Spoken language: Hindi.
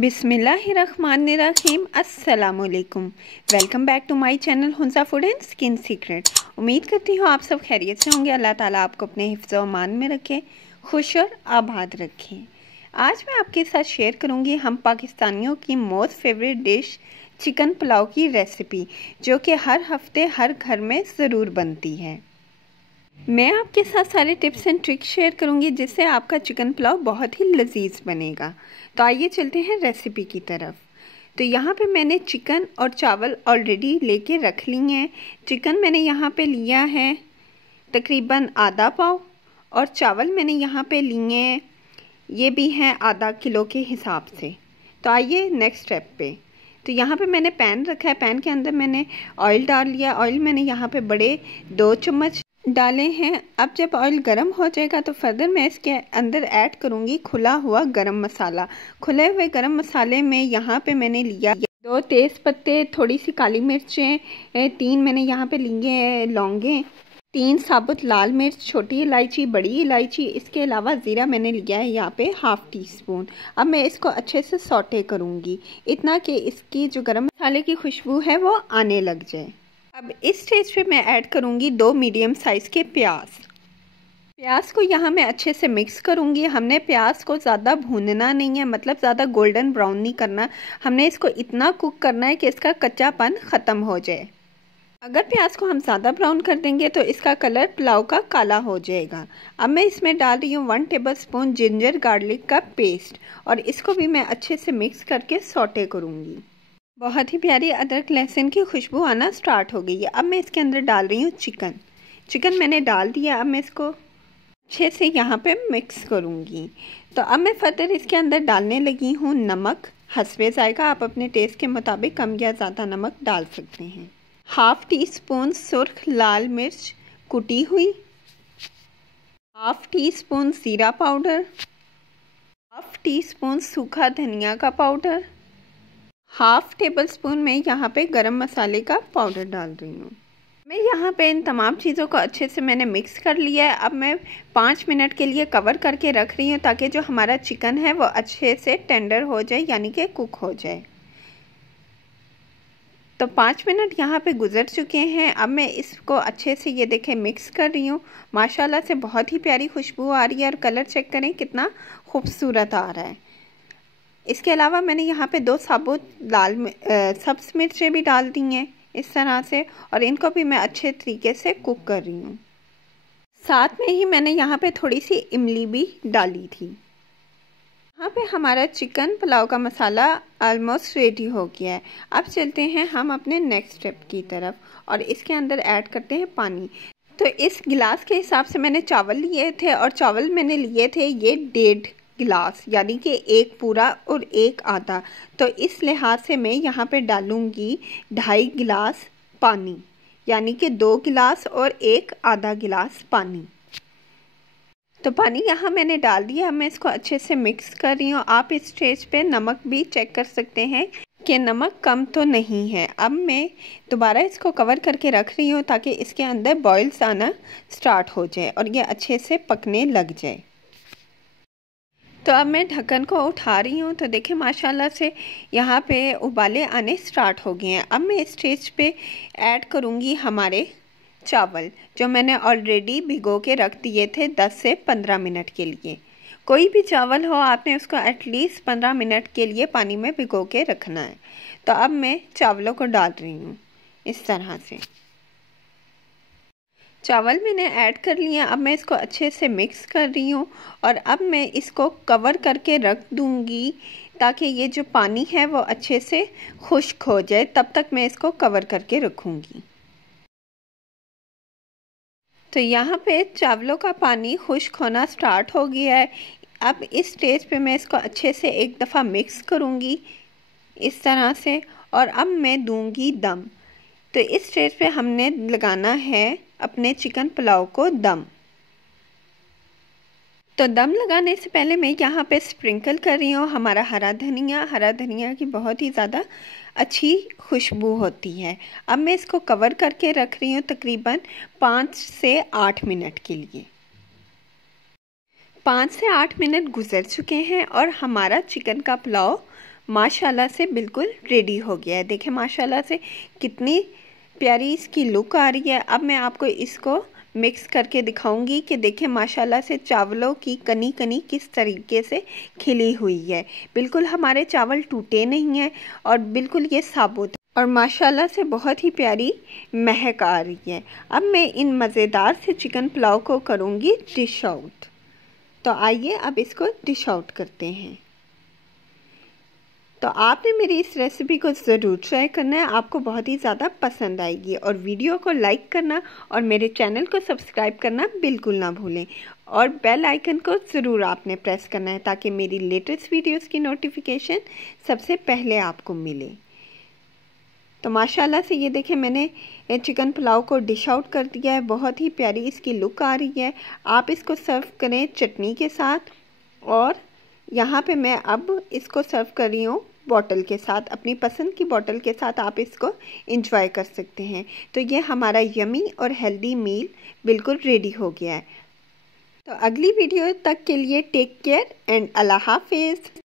बिस्मिल्लाहिर्रहमानिर्रहीम। अस्सलामुअलैकुम। Welcome back to my channel Hunza food and skin secret. उम्मीद करती हूँ आप सब खैरियत से होंगे। अल्लाह ताला आपको अपने हिफ्ज़ व अमान में रखे, खुश और आबाद रखें। आज मैं आपके साथ शेयर करूँगी हम पाकिस्तानियों की most favourite dish chicken pulao की रेसिपी, जो कि हर हफ्ते हर घर में ज़रूर बनती है। मैं आपके साथ सारे टिप्स एंड ट्रिक्स शेयर करूंगी जिससे आपका चिकन पुलाव बहुत ही लजीज बनेगा। तो आइए चलते हैं रेसिपी की तरफ। तो यहाँ पे मैंने चिकन और चावल ऑलरेडी लेके रख लिए हैं। चिकन मैंने यहाँ पे लिया है तकरीबन आधा पाव, और चावल मैंने यहाँ पे लिए हैं, ये भी हैं आधा किलो के हिसाब से। तो आइए नेक्स्ट स्टेप पे। तो यहाँ पे मैंने पैन रखा है, पैन के अंदर मैंने ऑयल डाल लिया। ऑयल मैंने यहाँ पे बड़े 2 चम्मच डाले हैं। अब जब ऑयल गर्म हो जाएगा तो फर्दर मैं इसके अंदर ऐड करूँगी खुला हुआ गरम मसाला। खुले हुए गरम मसाले में यहाँ पे मैंने लिया 2 तेज़ पत्ते, थोड़ी सी काली मिर्चें, 3 मैंने यहाँ पे लिए लौंगे, 3 साबुत लाल मिर्च, छोटी इलायची, बड़ी इलायची, इसके अलावा ज़ीरा मैंने लिया है यहाँ पे ½ टीस्पून। अब मैं इसको अच्छे से सौटे करूँगी, इतना कि इसकी जो गरम मसाले की खुशबू है वो आने लग जाए। अब इस स्टेज पे मैं ऐड करूँगी 2 मीडियम साइज़ के प्याज। प्याज को यहाँ मैं अच्छे से मिक्स करूँगी। हमने प्याज को ज़्यादा भूनना नहीं है, मतलब ज़्यादा गोल्डन ब्राउन नहीं करना। हमने इसको इतना कुक करना है कि इसका कच्चापन ख़त्म हो जाए। अगर प्याज को हम ज़्यादा ब्राउन कर देंगे तो इसका कलर पुलाव का काला हो जाएगा। अब मैं इसमें डाल रही हूँ 1 टेबलस्पून जिंजर गार्लिक का पेस्ट, और इसको भी मैं अच्छे से मिक्स करके सौटे करूँगी। बहुत ही प्यारी अदरक लहसुन की खुशबू आना स्टार्ट हो गई है। अब मैं इसके अंदर डाल रही हूँ चिकन मैंने डाल दिया। अब मैं इसको अच्छे से यहाँ पे मिक्स करूँगी। तो अब मैं फर्दर इसके अंदर डालने लगी हूँ नमक हस्बे ज़ायका। आप अपने टेस्ट के मुताबिक कम या ज़्यादा नमक डाल सकते हैं। ½ टीस्पून सुर्ख लाल मिर्च कुटी हुई, ½ टीस्पून ज़ीरा पाउडर, ½ टीस्पून सूखा धनिया का पाउडर, ½ टेबलस्पून में यहाँ पे गरम मसाले का पाउडर डाल रही हूँ। मैं यहाँ पे इन तमाम चीज़ों को अच्छे से मैंने मिक्स कर लिया है। अब मैं 5 मिनट के लिए कवर करके रख रही हूँ ताकि जो हमारा चिकन है वो अच्छे से टेंडर हो जाए, यानी कि कुक हो जाए। तो 5 मिनट यहाँ पे गुजर चुके हैं। अब मैं इसको अच्छे से ये देखें मिक्स कर रही हूँ। माशाल्लाह से बहुत ही प्यारी खुशबू आ रही है, और कलर चेक करें कितना खूबसूरत आ रहा है। इसके अलावा मैंने यहाँ पे 2 साबुत सब्ज़ मिर्चें भी डाल दी हैं इस तरह से, और इनको भी मैं अच्छे तरीके से कुक कर रही हूँ। साथ में ही मैंने यहाँ पे थोड़ी सी इमली भी डाली थी। यहाँ पे हमारा चिकन पुलाव का मसाला ऑलमोस्ट रेडी हो गया है। अब चलते हैं हम अपने नेक्स्ट स्टेप की तरफ, और इसके अंदर ऐड करते हैं पानी। तो इस गिलास के हिसाब से मैंने चावल लिए थे, और चावल मैंने लिए थे ये 1.5 गिलास, यानी कि 1 पूरा और 1 आधा। तो इस लिहाज से मैं यहाँ पे डालूँगी 2.5 गिलास पानी, यानी कि 2 गिलास और 1 आधा गिलास पानी। तो पानी यहाँ मैंने डाल दिया। मैं इसको अच्छे से मिक्स कर रही हूँ। आप इस स्टेज पे नमक भी चेक कर सकते हैं कि नमक कम तो नहीं है। अब मैं दोबारा इसको कवर करके रख रही हूँ ताकि इसके अंदर बॉइल्स आना स्टार्ट हो जाए और ये अच्छे से पकने लग जाए। तो अब मैं ढक्कन को उठा रही हूँ। तो देखें माशाल्लाह से यहाँ पे उबाले आने स्टार्ट हो गए हैं। अब मैं इस स्टेज पे ऐड करूँगी हमारे चावल, जो मैंने ऑलरेडी भिगो के रख दिए थे 10 से 15 मिनट के लिए। कोई भी चावल हो आपने उसको एटलीस्ट 15 मिनट के लिए पानी में भिगो के रखना है। तो अब मैं चावलों को डाल रही हूँ इस तरह से। चावल मैंने ऐड कर लिया। अब मैं इसको अच्छे से मिक्स कर रही हूँ, और अब मैं इसको कवर करके रख दूँगी ताकि ये जो पानी है वो अच्छे से खुश्क हो जाए। तब तक मैं इसको कवर करके रखूँगी। तो यहाँ पे चावलों का पानी खुश्क होना स्टार्ट हो गया है। अब इस स्टेज पे मैं इसको अच्छे से एक दफ़ा मिक्स करूँगी इस तरह से, और अब मैं दूँगी दम। तो इस स्टेज पे हमने लगाना है अपने चिकन पुलाव को दम। तो दम लगाने से पहले मैं यहाँ पे स्प्रिंकल कर रही हूँ हमारा हरा धनिया की बहुत ही ज़्यादा अच्छी खुशबू होती है। अब मैं इसको कवर करके रख रही हूँ तकरीबन 5 से 8 मिनट के लिए। 5 से 8 मिनट गुजर चुके हैं और हमारा चिकन का पुलाव माशाल्लाह से बिल्कुल रेडी हो गया है। देखें माशाल्लाह से कितनी प्यारी इसकी लुक आ रही है। अब मैं आपको इसको मिक्स करके दिखाऊंगी कि देखें माशाल्लाह से चावलों की कनी कनी किस तरीके से खिली हुई है। बिल्कुल हमारे चावल टूटे नहीं हैं और बिल्कुल ये साबुत और माशाल्लाह से बहुत ही प्यारी महक आ रही है। अब मैं इन मज़ेदार से चिकन पुलाव को करूंगी डिश आउट। तो आइए अब इसको डिश आउट करते हैं। तो आपने मेरी इस रेसिपी को ज़रूर ट्राई करना है, आपको बहुत ही ज़्यादा पसंद आएगी। और वीडियो को लाइक करना और मेरे चैनल को सब्सक्राइब करना बिल्कुल ना भूलें और बेल आइकन को ज़रूर आपने प्रेस करना है ताकि मेरी लेटेस्ट वीडियोस की नोटिफिकेशन सबसे पहले आपको मिले। तो माशाल्लाह से ये देखें मैंने चिकन पुलाव को डिश आउट कर दिया है। बहुत ही प्यारी इसकी लुक आ रही है। आप इसको सर्व करें चटनी के साथ और यहाँ पे मैं अब इसको सर्व कर रही हूँ बॉटल के साथ, अपनी पसंद की बॉटल के साथ आप इसको एंजॉय कर सकते हैं। तो ये हमारा यमी और हेल्दी मील बिल्कुल रेडी हो गया है। तो अगली वीडियो तक के लिए टेक केयर एंड अल्लाह हाफिज़।